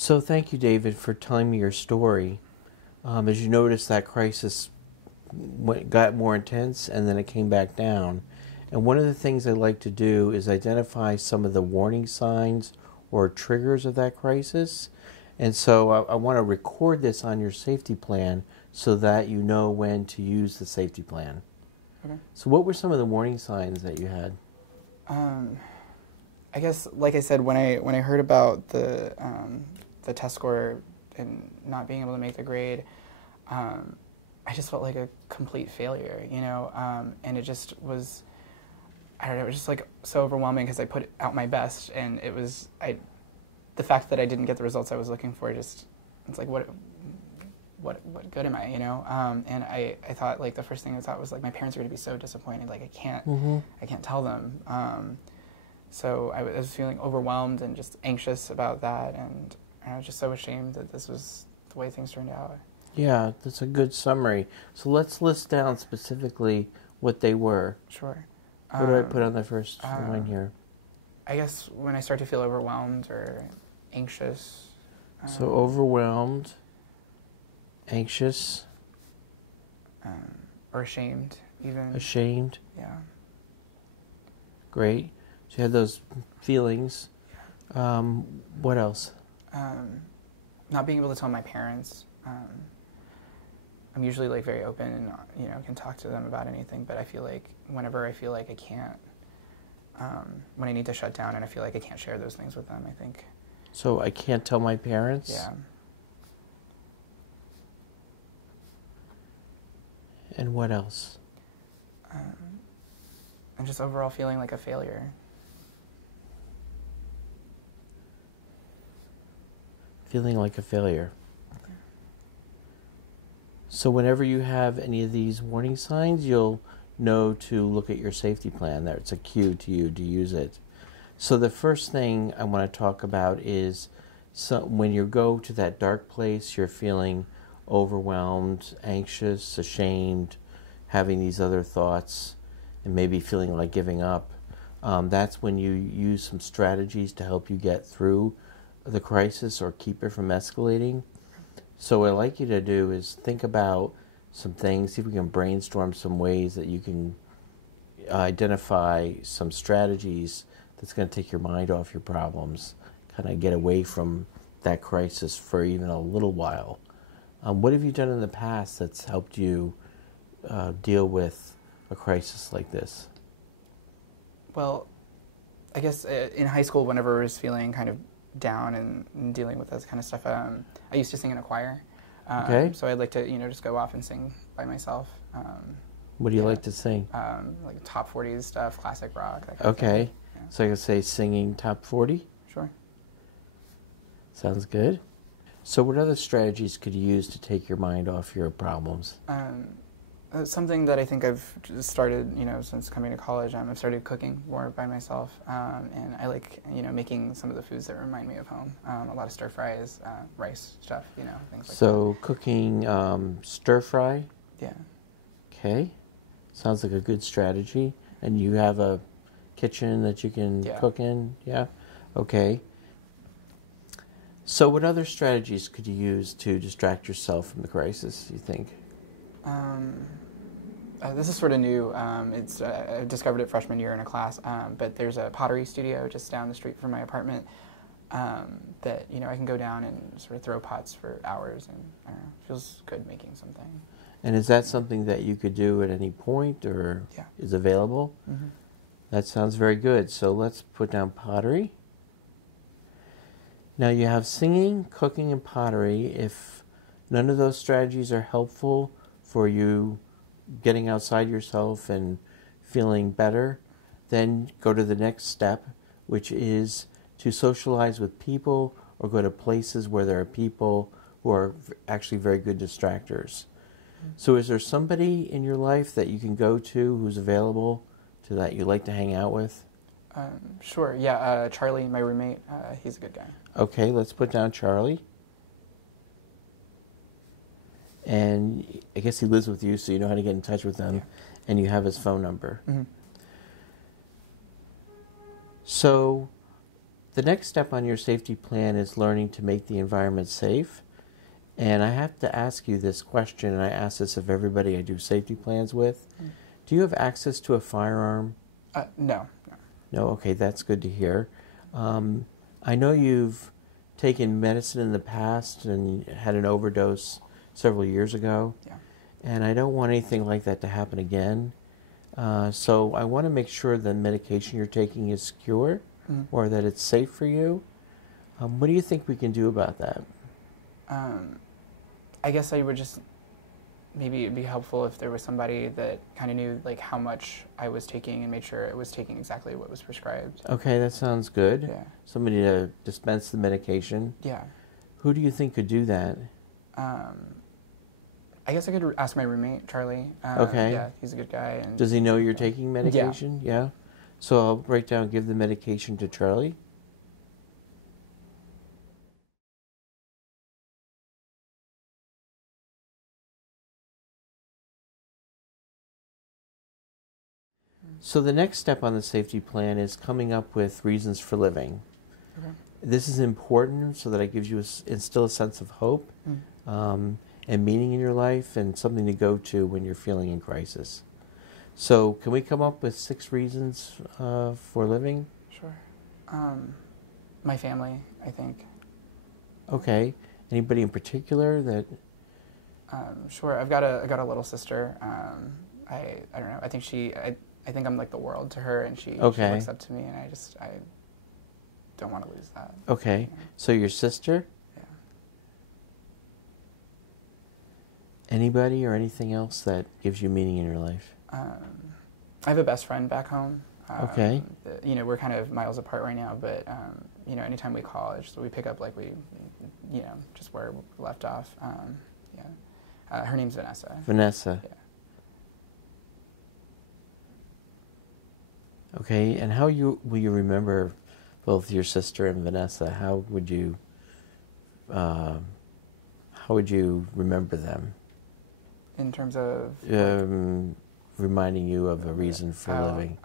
So thank you, David, for telling me your story. As you noticed, that crisis got more intense and then it came back down. And one of the things I like to do is identify some of the warning signs or triggers of that crisis. And so I want to record this on your safety plan so that you know when to use the safety plan. Okay. So what were some of the warning signs that you had? I guess, like I said, when I heard about the test score and not being able to make the grade, I just felt like a complete failure, and it just was, I don't know, it was just like so overwhelming because I put out my best, and it was, the fact that I didn't get the results I was looking for, it's like, what good am I, and I thought, like, the first thing I thought was, like, my parents are going to be so disappointed, like, I can't tell them, so I was feeling overwhelmed and just anxious about that, and I was just so ashamed that this was the way things turned out. Yeah, that's a good summary. So let's list down specifically what they were. Sure. What do I put on the first line here? I guess when I start to feel overwhelmed or anxious. So overwhelmed, anxious. Or ashamed, even. Ashamed. Yeah. Great. So you had those feelings. What else? Not being able to tell my parents. I'm usually, like, very open and, can talk to them about anything, but I feel like whenever I feel like I can't, when I need to shut down and I feel like I can't share those things with them, I think. So I can't tell my parents? Yeah. And what else? And just overall feeling like a failure. Feeling like a failure. So whenever you have any of these warning signs, you'll know to look at your safety plan. That's a cue to you to use it. So the first thing I want to talk about is when you go to that dark place, you're feeling overwhelmed, anxious, ashamed, having these other thoughts, and maybe feeling like giving up. That's when you use some strategies to help you get through the crisis or keep it from escalating. So what I'd like you to do is think about some things, see if we can brainstorm some ways that you can identify some strategies that's going to take your mind off your problems, kind of get away from that crisis for even a little while. What have you done in the past that's helped you deal with a crisis like this? Well, I guess in high school, whenever I was feeling kind of down and dealing with this kind of stuff, I used to sing in a choir. Okay. So I'd like to, just go off and sing by myself. What do you like to sing? Like top 40s stuff, classic rock, that kind of Okay. thing. Yeah. So I could say singing top 40? Sure. Sounds good. So what other strategies could you use to take your mind off your problems? Something that I think I've just started, since coming to college, I've started cooking more by myself, and I like, making some of the foods that remind me of home. A lot of stir fries, rice stuff, things like that. So cooking stir fry? Yeah. Okay. Sounds like a good strategy. And you have a kitchen that you can cook in? Yeah. Okay. So what other strategies could you use to distract yourself from the crisis, you think? This is sort of new. I discovered it freshman year in a class, but there's a pottery studio just down the street from my apartment that, I can go down and sort of throw pots for hours, and I don't know, it feels good making something. And is that something that you could do at any point or is available? Mm-hmm. That sounds very good. So let's put down pottery. Now you have singing, cooking, and pottery. If none of those strategies are helpful for you getting outside yourself and feeling better, then go to the next step, which is to socialize with people or go to places where there are people who are actually very good distractors. So is there somebody in your life that you can go to who's available to that you like to hang out with? Sure, yeah, Charlie, my roommate, he's a good guy. Okay, let's put down Charlie. And I guess he lives with you, so you know how to get in touch with him, and you have his phone number. Mm-hmm. So The next step on your safety plan is learning to make the environment safe. And I have to ask you this question, and I ask this of everybody I do safety plans with. Do you have access to a firearm? No. No? Okay, that's good to hear. I know you've taken medicine in the past and had an overdose several years ago. Yeah. And I don't want anything like that to happen again. So I want to make sure the medication you're taking is secure or that it's safe for you. What do you think we can do about that? I guess I would just, maybe it'd be helpful if there was somebody that kind of knew like how much I was taking and made sure I was taking exactly what was prescribed. Okay, that sounds good. Yeah. Somebody to dispense the medication. Yeah. Who do you think could do that? I guess I could ask my roommate, Charlie. Okay. Yeah, he's a good guy. And Does he know you're taking medication? Yeah. So I'll write down, give the medication to Charlie. So the next step on the safety plan is coming up with reasons for living. Okay. This is important so that it gives you instill a sense of hope and meaning in your life and something to go to when you're feeling in crisis. So can we come up with 6 reasons for living? Sure. My family, I think. Okay. Anybody in particular that? Sure. I've got a little sister. I don't know. I think I think I'm like the world to her, and she looks up to me, and I don't want to lose that. Okay. You know? So your sister? Yeah. Anybody or anything else that gives you meaning in your life? I have a best friend back home. Okay. You know, we're kind of miles apart right now, but you know, anytime we call, so we pick up like you know, just where we left off. Yeah. Her name's Vanessa. Vanessa. Yeah. Okay, and how will you remember both your sister and Vanessa? How would you remember them? In terms of reminding you of a reason for living.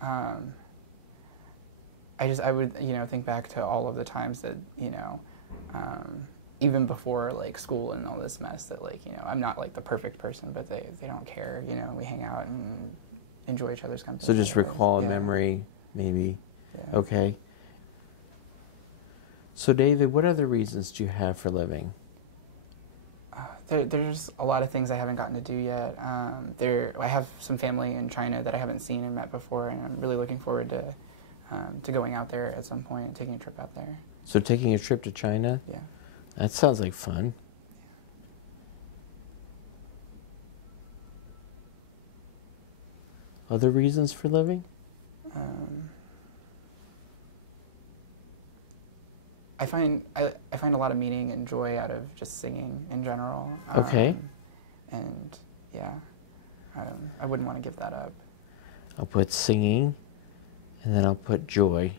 I would think back to all of the times that even before like school and all this mess that I'm not like the perfect person, but they don't care. We hang out and enjoy each other's company. So just recall a memory, maybe. Yeah. Okay. So David, what other reasons do you have for living? There's a lot of things I haven't gotten to do yet. I have some family in China that I haven't seen and met before, and I'm really looking forward to going out there at some point, taking a trip out there. So taking a trip to China? Yeah. That sounds like fun. Other reasons for living? I find a lot of meaning and joy out of just singing in general. Okay. And yeah, I wouldn't want to give that up. I'll put singing, and then I'll put joy.